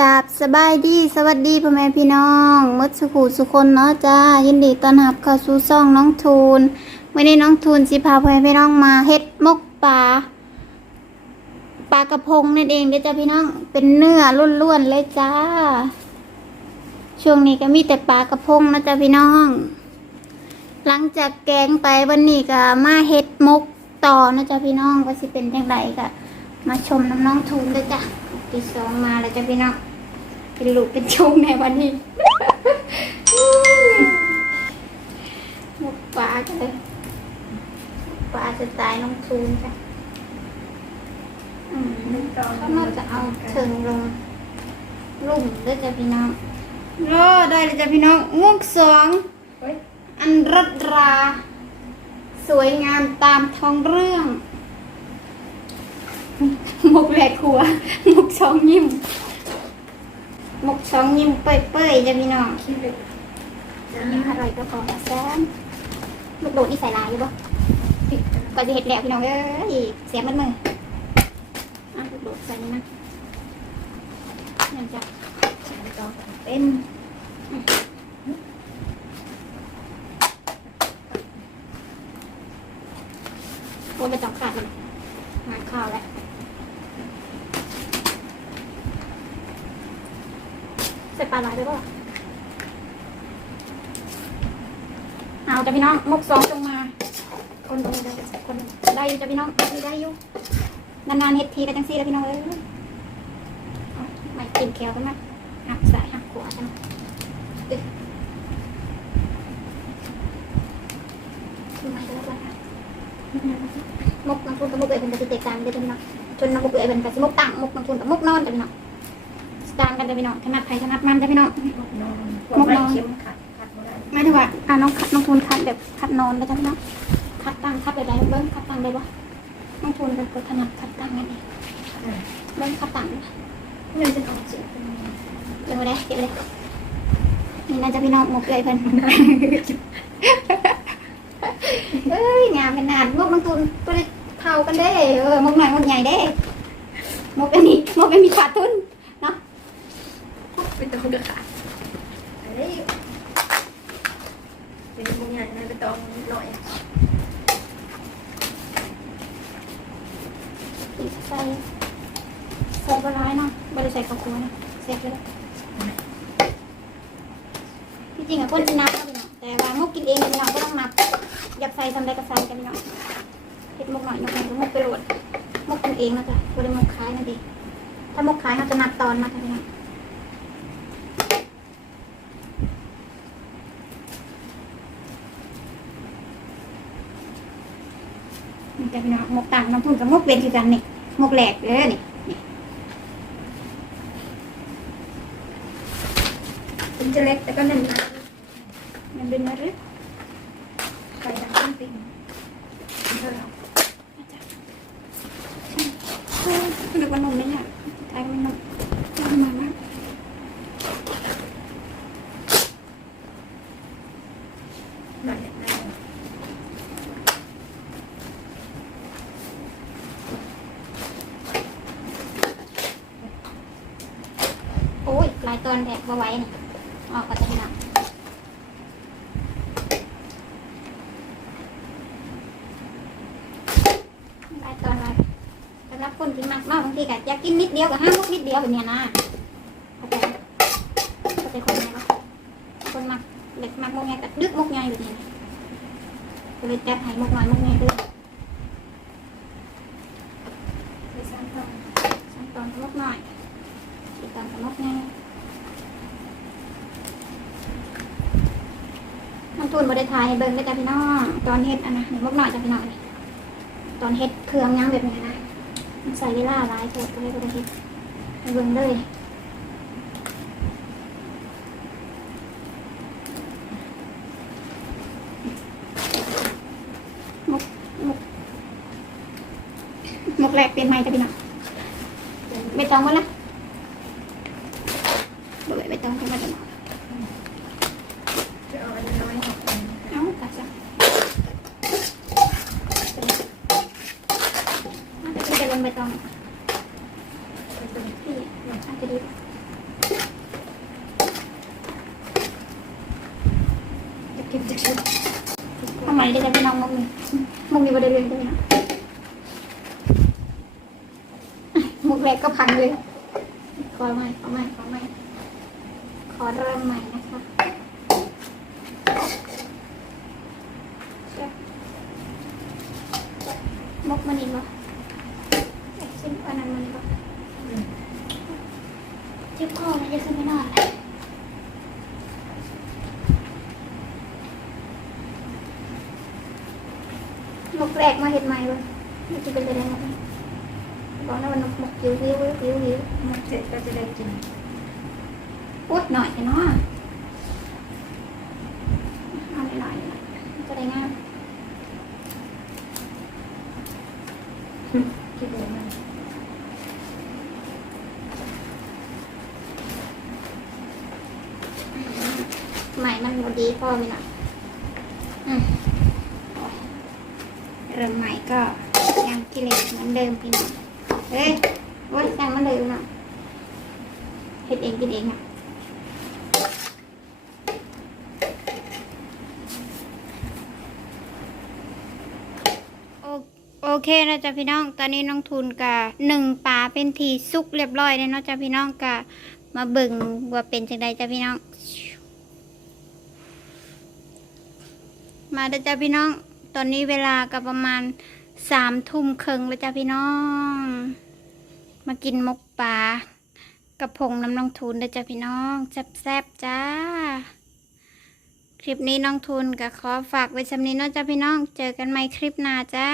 กับสบายดีสวัสดีพ่อแม่พี่น้องมดสุขูสุคนเนาะจ้ายินดีต้อนรับเข้าสู่ซ่องน้องทูนวันนี้น้องทูนสิพาพ่อแม่พี่น้องมาเฮ็ดมกปลาปลากระพงนั่นเองเด้อจ้าพี่น้องเป็นเนื้อล้วนๆเลยจ้า ช่วงนี้ก็มีแต่ปลากระพงนะจ้าพี่น้อง หลังจากแกงไปวันนี้ก็มาเฮ็ดมกต่อนะจ้าพี่น้องว่าสิเป็นจังไดก็มาชมน้ำน้องทูนเลยจ้ะปีสองมาแล้วจ้าพี่น้อง เป็นลูกเป็นชงในวันนี้หมกปลากันเลยปลาจะตายน้องทูนจ้ะอืมเขาน่าจะเอาเชิงลงลุ่มด้วยจ้ะพี่น้องรอได้เลยจ้ะพี่น้องงวกสองอันรัตรา สวยงามตามท้องเรื่องหมกแหลกหัวหมกช่องยิ้ม หมกช่องยิ้มเปื่อยๆจะพี่น้องคิดเลยยังอร่อยก็พอแซ่บลูกโดดนี่ใส่ลายอยู่ปะก็จะเห็ดแล้วพี่น้องเอ้ยเสียมันมืออะลูกโดดใส่นี่นะนั่นจ้ะใส่ต่อเป็น โอ้ยไปจับขาดเลยงานข้าวแล้วใส่ปลาไหลไปป่ะเอาจ้ะพี่น้องมุกสองจงมา คนตรงนี้ได้คนได้อยู่จ้ะพี่น้องได้ได้อยู่นานๆเฮ็ดทีกันจังซี่แล้วพี่น้องเอ้ยเอาไม่กินแคลกันไหมหักสายหักขวาจังเอ้ยทำไมจะรับวันหักมุกบางคนกับมุกเอ๋ยเป็นกระติกตามกันเป็นเนาะจนน้ำมุกเอ๋ยเป็นกระสิมุกตั้งมุกบางคนกับมุกนอนจะเป็นเนาะ ตามกันจะเป็นเนาะถนัดใครถนัดมันจะเป็นเนาะมุกนอนเข็มขัดขัดบ่ได้ไม่ถือว่าอ่าน้องน้องทุนคัดแบบคัดนอนแล้วจ้ะพี่น้องคัดตั้งคัดแบบใดเบิ้งคัดตั้งได้ปะน้องทุนเป็นคนถนัดคัดตั้งนั่นเองเบิ้งคัดตั้งเงินจะออกเสียงเป็นเดี๋ยวมาได้เก็บเลยนี่น่าจะพี่น้องมุกเอ๋ยเพิ่นเอ้ยงามขนาดมุกน้องทุนตัวได้เท่ากันเด้เออมุกหน่อยมุกใหญ่เด้มุกอันนี้มุกไม่มีขาดทุนเป็น ตองเดือดขาดอันนี้เป็นมุกใหญ่นะเป็นตองหน่อยใส่ใส่ปลาร้ายเนาะบริใส่ข้าวคั่วนะเสร็จแล้วที่จริงอะคนจะนับนะพี่น้องแต่ว่ามุกกินเองพี่น้องก็ต้องนับอยากใส่ทำได้ก็ใส่กันพี่น้องเห็ดมุกหน่อยมุกหน่อยมุกไปโหลดมุกกินเองนะจ๊ะบริมุกขายนั่นเองถ้ามุกขายเราจะนับตอนมาจ้ะพี่น้อง จ้ะพี่น้องมกต่างน้ำพุ่นกับมกเป็นคือกันนี่มกแหลกเลยนี่เป็นจะเล็กแต่ก็แน่นนามันเป็นอะไรไข่ดำปิ้งปิ้งเท่าไหร่นึกว่านมไม่อยากใครก็ไม่นนมามาก หน่อยนะ โอนแดกมาไว้นี่ออกก็จะหนักลายตอนลายสำหรับคนที่มากมากบางทีก็อยากกินนิดเดียวกับห้ามุกนิดเดียวแบบเนี้ยนะเข้าใจเข้าใจคนไหมวะคนมักเด็กมักมุกไงก็ดึกมุกไงแบบนี้ก็เลยจัดให้มุกน้อยมุกไงด้วยไปสามตองขั้นตอนมุกหน่อยขั้นตอนสมุกไงมัน ตูนบริทายเบิ่งเลยจ้ะพี่น้อง ตอนเฮ็ดอันนะหนึ่งมุกหน่อยจ้ะพี่น้องตอนเฮ็ดเครื่องยังแบบนี้นะใส่เวลาหลายโสดก็เลยบริเฮ็ดให้เบิ่งเลยมุกมุกมุกแรกเป็นไม้จ้ะพี่น้องไม่ต้องก็นะบ่ไม่ต้องก็มาจะ เอาจจะดีเดทำไมได้จะไปนองมึงมุงมีประได้เรียนก็ยนะมุกแรกก็พังเลย ขอใหม่ขอใหม่ขอใหม่ขอเริ่มใหม่นะคะมุกมันอีกเหร เอ๊ะชิ้นอันนั้นมันอีกเหรอเจ็บคอนะจะขึ้นไม่นอนเลยมุกแรกมาเห็นใหม่เลยมันจะเป็นยังไงมุกนี้บอกนะวันนกมุกหิวหิวหิวหิวหิวมันเสร็จก็จะได้กินพูดหน่อยเนาะเอาหน่อยๆหน่อยจะได้ง่าย กินเลยมันันดีพอมีหน่อยเริ่มใหม่ก็ยังกิเลสเหมือนเดิมพี่น้องเฮ้ยว่าสั่งมันเลยนะเห็ดเองกินเองอะโอเคนะจ๊ะพี่น้อง ตอนนี้น้องทุนกับหนึ่งปลาเป็นทีสุกเรียบร้อยเลยเนาะจ๊ะพี่น้องกะมาเบิ่งว่าเป็นจังใดจ้ะพี่น้อง มาเด้อจ้าพี่น้อง ตอนนี้เวลาก็ประมาณสามทุ่มครึ่งแล้วจ้าพี่น้อง มากินมกปลากระพงน้ำน้องทุนเด้อจ้าพี่น้องแซ่บๆจ้า คลิปนี้น้องทุนก็ขอฝากไว้สำนี้เนาะจ้าพี่น้อง เจอกันใหม่คลิปหน้าจ้า